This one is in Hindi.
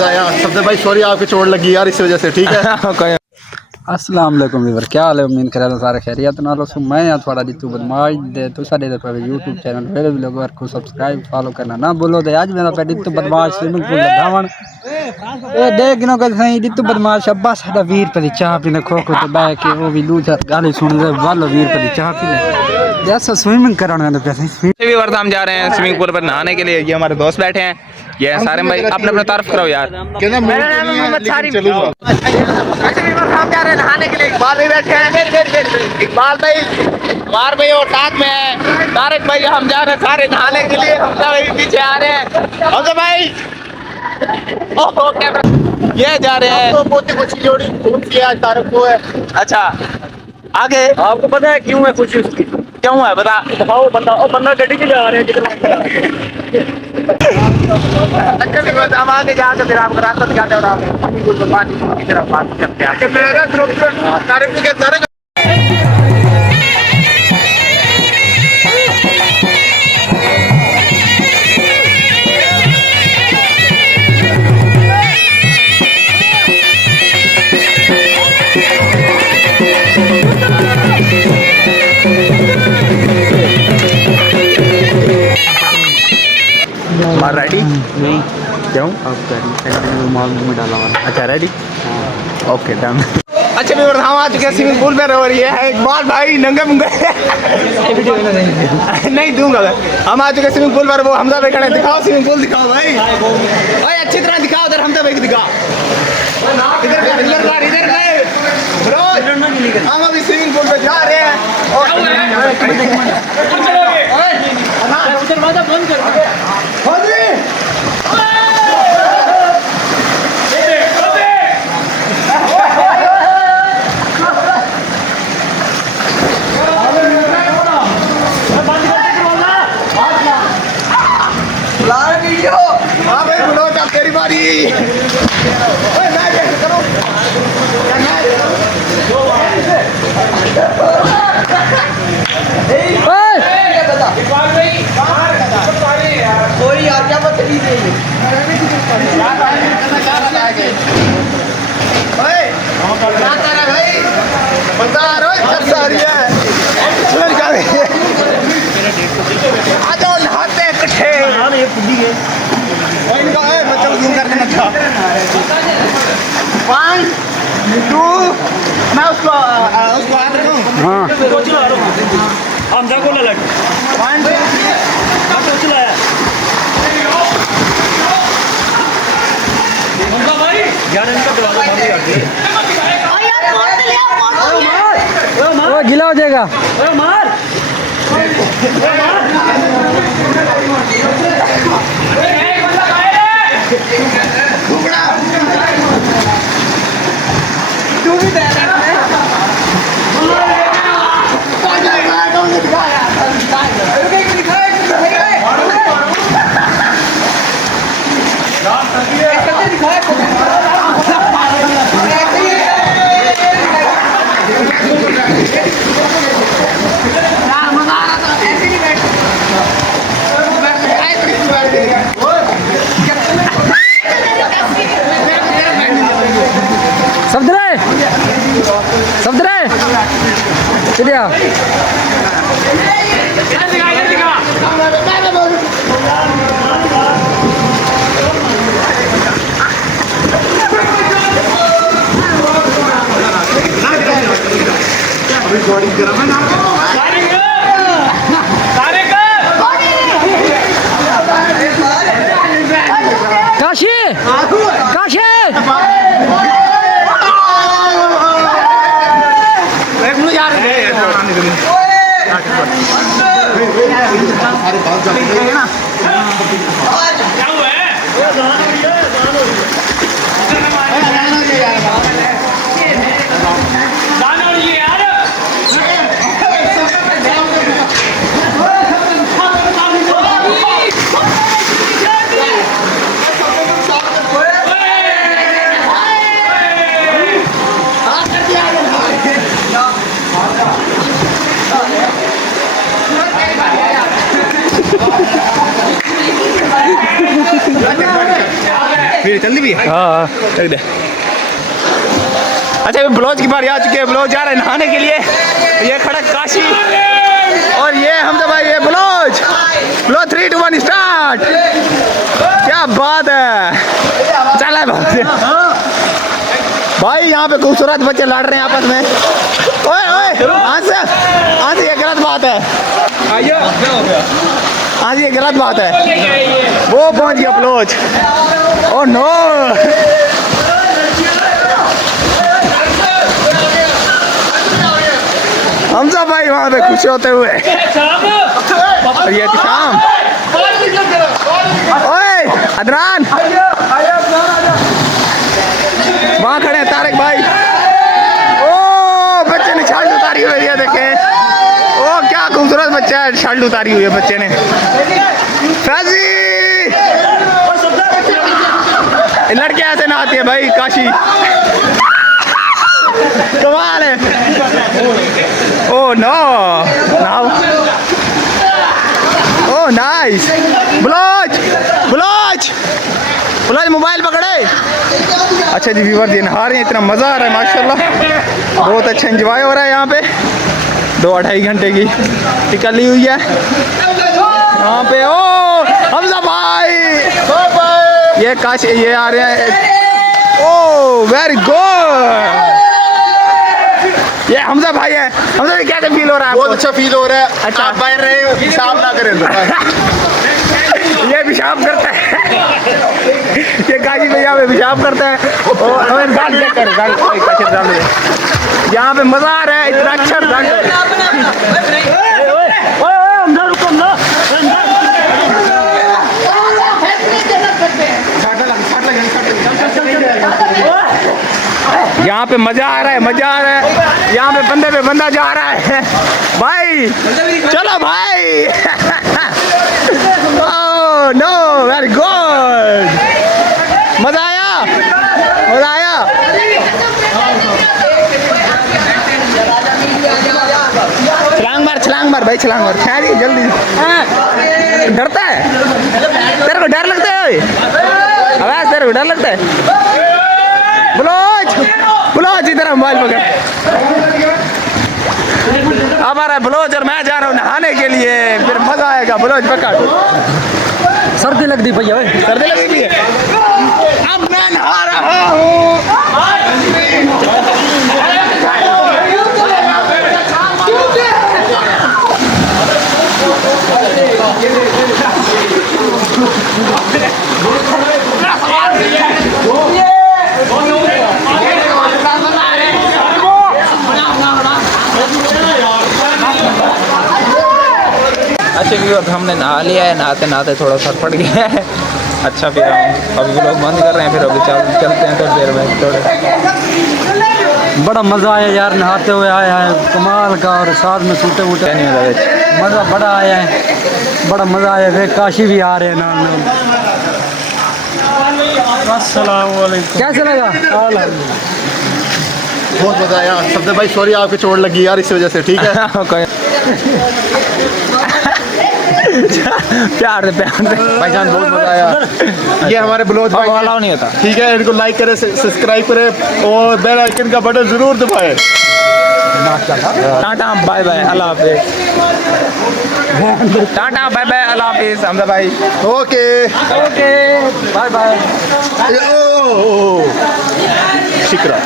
था यार। सबसे भाई सॉरी आपकी चोट लगी यार इस वजह से, ठीक है। अस्सलाम वालेकुम वीवर, क्या हाल है? उम्मीद करा सारे खैरियत नाल हो। मैं यहाँ थोड़ा जितू बदमाश दे तो साडे दे पे यूट्यूब चैनल मेरे भी लोगों को सब्सक्राइब फॉलो करना ना बोलो। दे आज मेरा पे जितू बदमाश स्विमिंग पूल धावन ए देख गिनो कर सही जितू बदमाश अब्बा साडा वीर पर चाह पीने खो खो ते बैठ के वो भी दूसरा गाली सुन ले वालो वीर पर चाह पीने जैसा स्विमिंग कराने पे भी वर्ष हम जा रहे हैं स्विमिंग पूल पर नहाने के लिए। ये हमारे दोस्त बैठे हैं, ये सारे भाई अपने अपने तारीफ करो यार। मेरा नाम है मोहम्मद सारिम। अच्छा भी वर्ष हम जा रहे हैं नहाने के लिए। इकबाल भाई बैठे हैं, इकबाल भाई कुमार भाई और साथ में है तारिक भाई। हम जा रहे हैं सारे नहाने के लिए, हम भाई पीछे आ रहे हैं। हमजा भाई ओहो कैमरा ये जा रहे हैं। तो बहुत खुशी जोड़ी खून की आज तारीख को है। अच्छा आगे आपको पता है क्यों है खुशी उसकी? क्यों है बता। बताओ बंदा गड्डी के जा रहे हैं अच्छा भी बस हम आगे जाकर फिर आपको रास्ता दिखाते हैं और आप पानी की तरफ बात करते हैं। मेरा ग्रुप तारीख के सारे रेडी नहीं क्यों? अब माल में डाला हुआ। अच्छा रेडी ओके डन। अच्छा भी हम आ चुके हैं स्विमिंग पूल में और ये है इकबाल भाई नंगे मुंगे नहीं दूंगा मैं। हम आ चुके हैं स्विमिंग पूल पर, वो हमजा भाई खड़े। दिखाओ स्विमिंग पूल दिखाओ भाई, भाई अच्छी तरह दिखाओ। उधर हमजा भाई को दिखाओ, इधर हम अभी स्विमिंग पूल पे जा रहे हैं। दरवाजा बंद कर। हाँ भाई बोलो क्या तेरी बारी। करो यार क्या बदतमीज है भाई बता आ जाओ नहाते हैं इकट्ठे। बच्चों जूम कर देना था। 1 2 मैं उसको हाथ रखूं। हाँ हमजा को लग 1 2 तो चलाया हमजा भाई यार इनका दरवाजा बंद कर दे। वो गीला हो जाएगा। मार तू भी दे सफदरे चलिया काशी काशी जल्दी भी हाँ रख दे। अच्छा, बलोच की बारी आ चुकी है, बलोच जा रहे हैं नहाने के लिए। ये खड़ा काशी और ये हमजा भाई, ये बलोच। 3 2 1 स्टार्ट। क्या बात है, चला भाई। यहाँ पे खूबसूरत बच्चे लड़ रहे हैं आपस में। ओए ओए, आज ये गलत बात है, आज ये गलत बात है। वो पहुंच गया बलोच। ओ नो, हमजा भाई वहाँ पे खुश होते हुए। और ये शाम, ओए अदनान, वहाँ खड़े हैं तारिक भाई। ओ बच्चे ने शर्ट उतारी हुई है, ये देखें। ओ क्या खूबसूरत बच्चा है, शर्ट उतारी हुई है बच्चे ने। फैजी, लड़के ऐसे नहाती है भाई काशी, कमाल है। Oh no, now, oh nice. Baloch Baloch Baloch, mobile पकड़े। अच्छा जी व्यूअर, ये नहा रहे हैं, इतना मज़ा आ रहा है माशाल्लाह। बहुत अच्छा एंजॉय हो रहा है यहाँ पे। 2-2.5 घंटे की टिकट ली हुई है यहाँ पे। ओ हमजा भाई, ये काश ये आ रहे हैं। ओ वेरी गुड, ये हमजा भाई है। हमजा भाई कैसे फील हो रहा है? बहुत अच्छा फील हो रहा है। अच्छा, आप बाहर रहे हो, हिसाब ना करें तो। ये पेशाब करता है, ये काशी भैया में पेशाब करता है। और हमें गाल चेक कर, गाल काशी डाल दे। यहाँ पे मजा आ रहा है, इतना अच्छा रंग है। यहाँ पे मजा आ रहा है, मजा आ रहा है। यहाँ पे बंदे पे बंदा जा रहा है भाई, चलो भाई। ओह नो, वेरी गुड, मजा आया, मजा आया। छलांग मार भाई, छलांग मार, खैर जल्दी। डरता है, तेरे को डर लगता है? आवाज तेरे को डर लगता है? बलोच बलोच, इधर मोबाइल पकड़। अब आ रहा है बलोच और मैं जा रहा हूँ नहाने के लिए, फिर मजा आएगा। बलोच पकड़। सर्दी लग दी भैया, सर्दी लगी हुई है। अब मैं नहा रहा हूँ। अच्छा व्यूअर, हमने नहा लिया है, नहाते नहाते थोड़ा सा फट गया है। अच्छा फिर हम अभी भी लोग बंद कर रहे हैं, फिर अभी चलते हैं थोड़ी देर में। थोड़े बड़ा मज़ा आया यार, नहाते हुए आया है कमाल का, और साथ में सूटे वूटे नहीं होता, मज़ा बड़ा आया है, बड़ा मज़ा आया। फिर काशी भी आ रहे हैं नाम में। अस्सलाम वालेकुम। कैसे लगा? बहुत मजा आया। सबसे भाई सॉरी, आपकी चोट लगी यार इस वजह से, ठीक है। प्यार से भाईजान, बहुत मजा आया। ये हमारे बलोच भाई वाला नहीं होता, ठीक है। इनको लाइक करें, सब्सक्राइब करें और बेल आइकन का बटन जरूर दबाएं। टाटा बाय बाय, अल्लाह हाफिज। टाटा बाय बाय, अल्लाह हाफिज हमजा भाई। Okay okay, bye bye. Oh shikra.